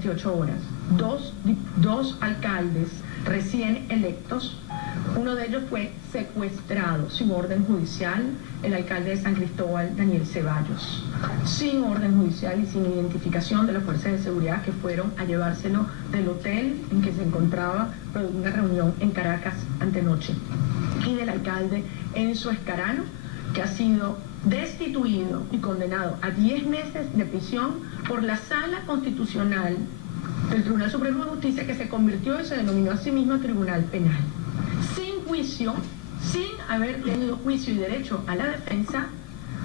48 horas. Dos alcaldes recién electos, uno de ellos fue secuestrado sin orden judicial, el alcalde de San Cristóbal, Daniel Ceballos, sin orden judicial y sin identificación de las fuerzas de seguridad que fueron a llevárselo del hotel en que se encontraba para una reunión en Caracas antenoche. Y del alcalde Enzo Escarano, que ha sido destituido y condenado a 10 meses de prisión por la Sala Constitucional del Tribunal Supremo de Justicia, que se convirtió y se denominó a sí mismo Tribunal Penal. Sin juicio, sin haber tenido juicio y derecho a la defensa,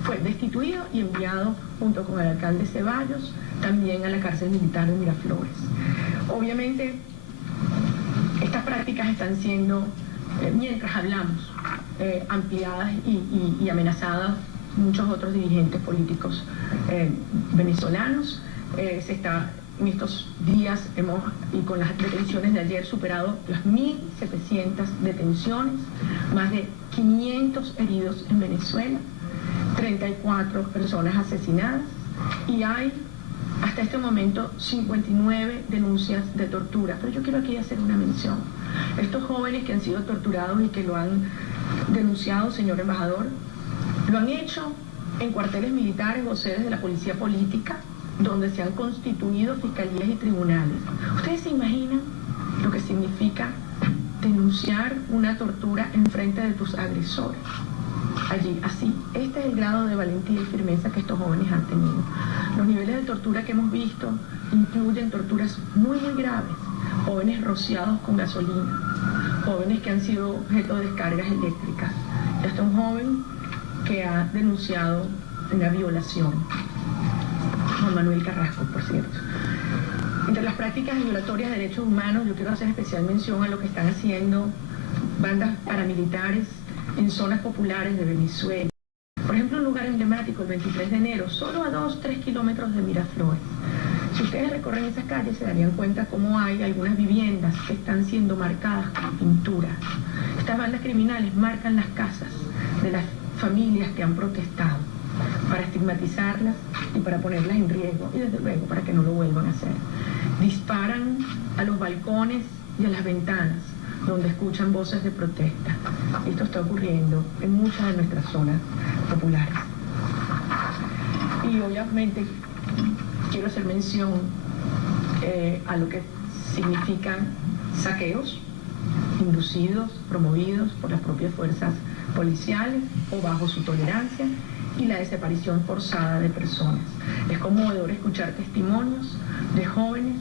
fue destituido y enviado junto con el alcalde Ceballos también a la cárcel militar de Miraflores. Obviamente, estas prácticas están siendo, mientras hablamos, ampliadas y amenazadas muchos otros dirigentes políticos venezolanos. En estos días y con las detenciones de ayer, superado las 1.700 detenciones, más de 500 heridos en Venezuela, 34 personas asesinadas, y hay hasta este momento 59 denuncias de tortura. Pero yo quiero aquí hacer una mención. Estos jóvenes que han sido torturados y que lo han denunciado, señor embajador, lo han hecho en cuarteles militares o sedes de la policía política, donde se han constituido fiscalías y tribunales. ¿Ustedes se imaginan lo que significa denunciar una tortura en frente de tus agresores? Allí, así, este es el grado de valentía y firmeza que estos jóvenes han tenido. Los niveles de tortura que hemos visto incluyen torturas muy, muy graves. Jóvenes rociados con gasolina, jóvenes que han sido objeto de descargas eléctricas. Y hasta un joven que ha denunciado una violación. Juan Manuel Carrasco, por cierto. Entre las prácticas violatorias de derechos humanos, yo quiero hacer especial mención a lo que están haciendo bandas paramilitares en zonas populares de Venezuela. Por ejemplo, un lugar emblemático, el 23 de enero, solo a 2-3 kilómetros de Miraflores. Si ustedes recorren esas calles, se darían cuenta cómo hay algunas viviendas que están siendo marcadas con pintura. Estas bandas criminales marcan las casas de las familias que han protestado para estigmatizarlas y para ponerlas en riesgo, y desde luego para que no lo vuelvan a hacer. Disparan a los balcones y a las ventanas donde escuchan voces de protesta. Esto está ocurriendo en muchas de nuestras zonas populares. Y obviamente quiero hacer mención a lo que significan saqueos inducidos, promovidos por las propias fuerzas policiales o bajo su tolerancia, y la desaparición forzada de personas. Es conmovedor escuchar testimonios de jóvenes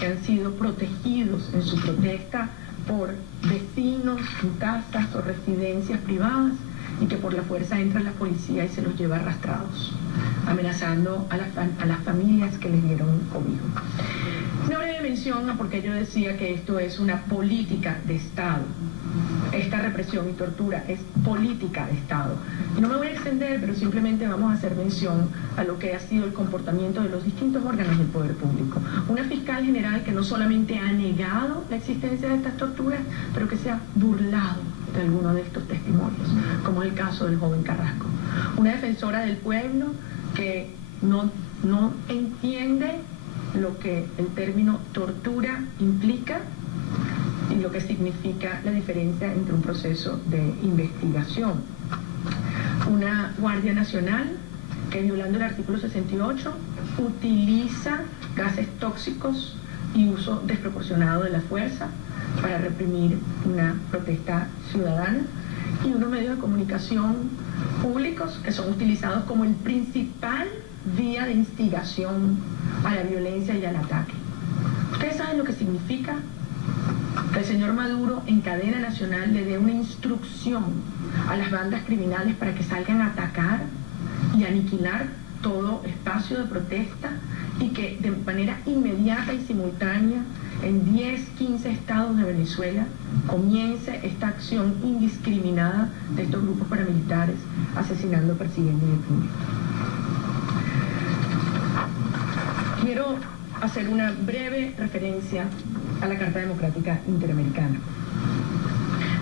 que han sido protegidos en su protesta por vecinos en casas o residencias privadas, y que por la fuerza entra la policía y se los lleva arrastrados, amenazando a las familias que les dieron cobijo. Una breve mención a por qué yo decía que esto es una política de Estado. Esta represión y tortura es política de Estado. Y no me voy a extender, pero simplemente vamos a hacer mención a lo que ha sido el comportamiento de los distintos órganos del poder público. Una fiscal general que no solamente ha negado la existencia de estas torturas, pero que se ha burlado de algunos de estos testimonios, como es el caso del joven Carrasco. Una defensora del pueblo que no entiende lo que el término tortura implica y lo que significa la diferencia entre un proceso de investigación. Una Guardia Nacional que, violando el artículo 68, utiliza gases tóxicos y uso desproporcionado de la fuerza para reprimir una protesta ciudadana, y unos medios de comunicación públicos que son utilizados como el principal vía de instigación a la violencia y al ataque. ¿Ustedes saben lo que significa que el señor Maduro en cadena nacional le dé una instrucción a las bandas criminales para que salgan a atacar y aniquilar todo espacio de protesta, y que de manera inmediata y simultánea en 10, 15 estados de Venezuela comience esta acción indiscriminada de estos grupos paramilitares asesinando, persiguiendo y deteniendo? Quiero hacer una breve referencia a la Carta Democrática Interamericana,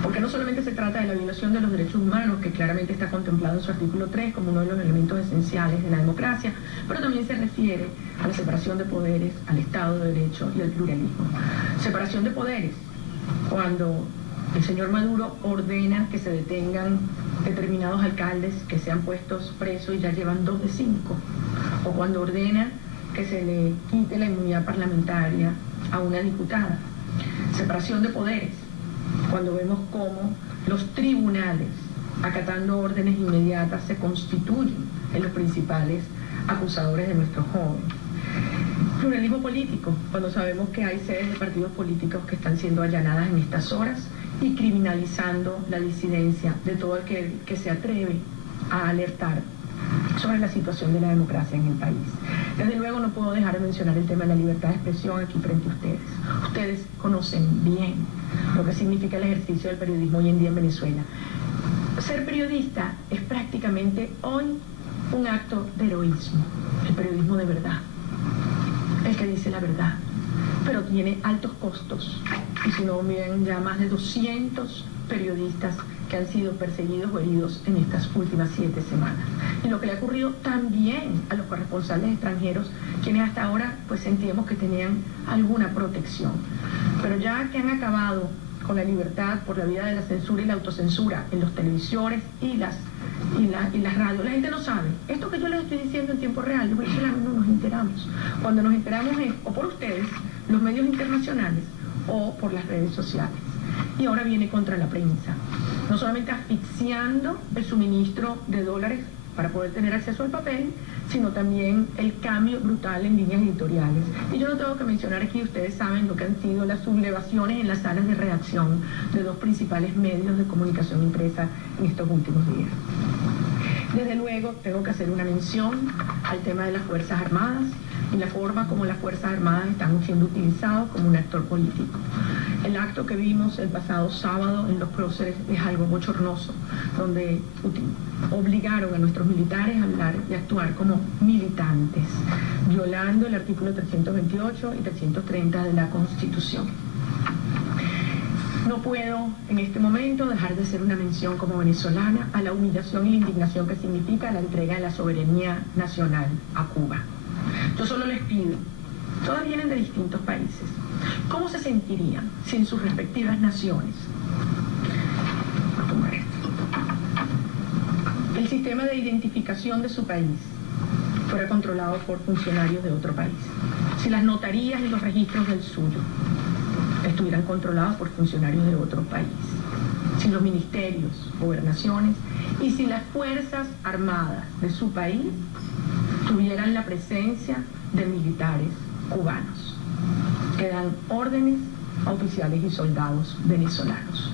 porque no solamente se trata de la violación de los derechos humanos, que claramente está contemplado en su artículo 3 como uno de los elementos esenciales de la democracia, pero también se refiere a la separación de poderes, al Estado de Derecho y al pluralismo. Separación de poderes, cuando el señor Maduro ordena que se detengan determinados alcaldes que sean puestos presos y ya llevan 2 de 5, o cuando ordena que se le quite la inmunidad parlamentaria a una diputada. Separación de poderes, cuando vemos cómo los tribunales, acatando órdenes inmediatas, se constituyen en los principales acusadores de nuestros jóvenes. Pluralismo político, cuando sabemos que hay sedes de partidos políticos que están siendo allanadas en estas horas y criminalizando la disidencia de todo aquel que se atreve a alertar sobre la situación de la democracia en el país. Desde luego no puedo dejar de mencionar el tema de la libertad de expresión aquí frente a ustedes. Ustedes conocen bien lo que significa el ejercicio del periodismo hoy en día en Venezuela. Ser periodista es prácticamente hoy un acto de heroísmo, el periodismo de verdad, el que dice la verdad, pero tiene altos costos. Y si no, miren ya más de 200 periodistas que han sido perseguidos o heridos en estas últimas 7 semanas. Y lo que le ha ocurrido también a los corresponsales extranjeros, quienes hasta ahora pues sentíamos que tenían alguna protección. Pero ya que han acabado con la libertad por la vía de la censura y la autocensura en los televisores y las radios, la gente no sabe. Esto que yo les estoy diciendo en tiempo real, los venezolanos no nos enteramos. Cuando nos enteramos es o por ustedes, los medios internacionales, o por las redes sociales. Y ahora viene contra la prensa, no solamente asfixiando el suministro de dólares para poder tener acceso al papel, sino también el cambio brutal en líneas editoriales. Y yo no tengo que mencionar aquí, ustedes saben lo que han sido las sublevaciones en las salas de redacción de 2 principales medios de comunicación impresa en estos últimos días. Desde luego tengo que hacer una mención al tema de las Fuerzas Armadas y la forma como las Fuerzas Armadas están siendo utilizadas como un actor político. El acto que vimos el pasado sábado en los próceres es algo bochornoso, donde obligaron a nuestros militares a hablar y actuar como militantes, violando el artículo 328 y 330 de la Constitución. No puedo en este momento dejar de hacer una mención como venezolana a la humillación y la indignación que significa la entrega de la soberanía nacional a Cuba. Yo solo les pido, todas vienen de distintos países, ¿cómo se sentirían si en sus respectivas naciones el sistema de identificación de su país fuera controlado por funcionarios de otro país? Si las notarías y los registros del suyo estuvieran controlados por funcionarios de otro país, si los ministerios, gobernaciones y si las Fuerzas Armadas de su país tuvieran la presencia de militares cubanos que dan órdenes a oficiales y soldados venezolanos.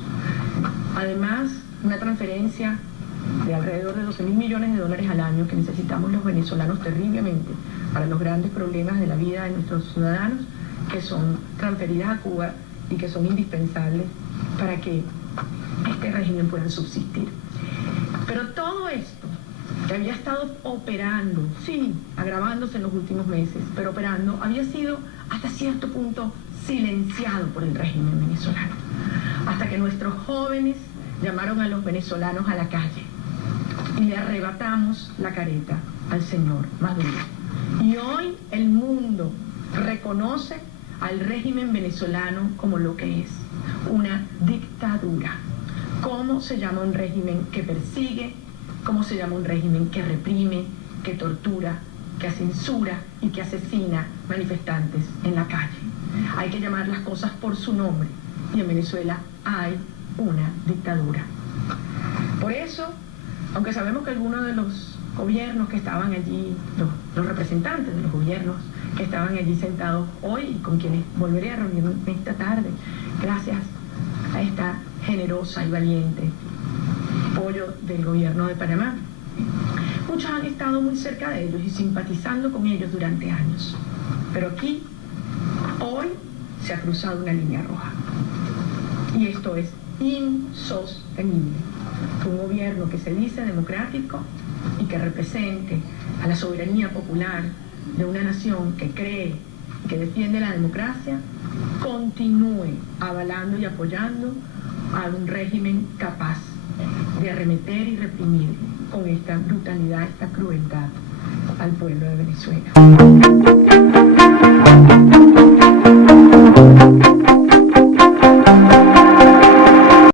Además, una transferencia de alrededor de 12.000 millones de dólares al año que necesitamos los venezolanos terriblemente para los grandes problemas de la vida de nuestros ciudadanos, que son transferidas a Cuba y que son indispensables para que este régimen pueda subsistir. Pero todo esto que había estado operando, sí, agravándose en los últimos meses, pero operando, había sido hasta cierto punto silenciado por el régimen venezolano, hasta que nuestros jóvenes llamaron a los venezolanos a la calle y le arrebatamos la careta al señor Maduro. Y hoy el mundo reconoce al régimen venezolano como lo que es, una dictadura. ¿Cómo se llama un régimen que persigue? ¿Cómo se llama un régimen que reprime, que tortura, que censura y que asesina manifestantes en la calle? Hay que llamar las cosas por su nombre, y en Venezuela hay una dictadura. Por eso, aunque sabemos que algunos de los gobiernos que estaban allí, los representantes de los gobiernos que estaban allí sentados hoy y con quienes volveré a reunirme esta tarde, gracias a esta generosa y valiente apoyo del gobierno de Panamá, muchos han estado muy cerca de ellos y simpatizando con ellos durante años. Pero aquí, hoy, se ha cruzado una línea roja. Y esto es insostenible. Un gobierno que se dice democrático y que represente a la soberanía popular de una nación que cree y que defiende la democracia, continúe avalando y apoyando a un régimen capaz de arremeter y reprimir con esta brutalidad, esta crueldad al pueblo de Venezuela.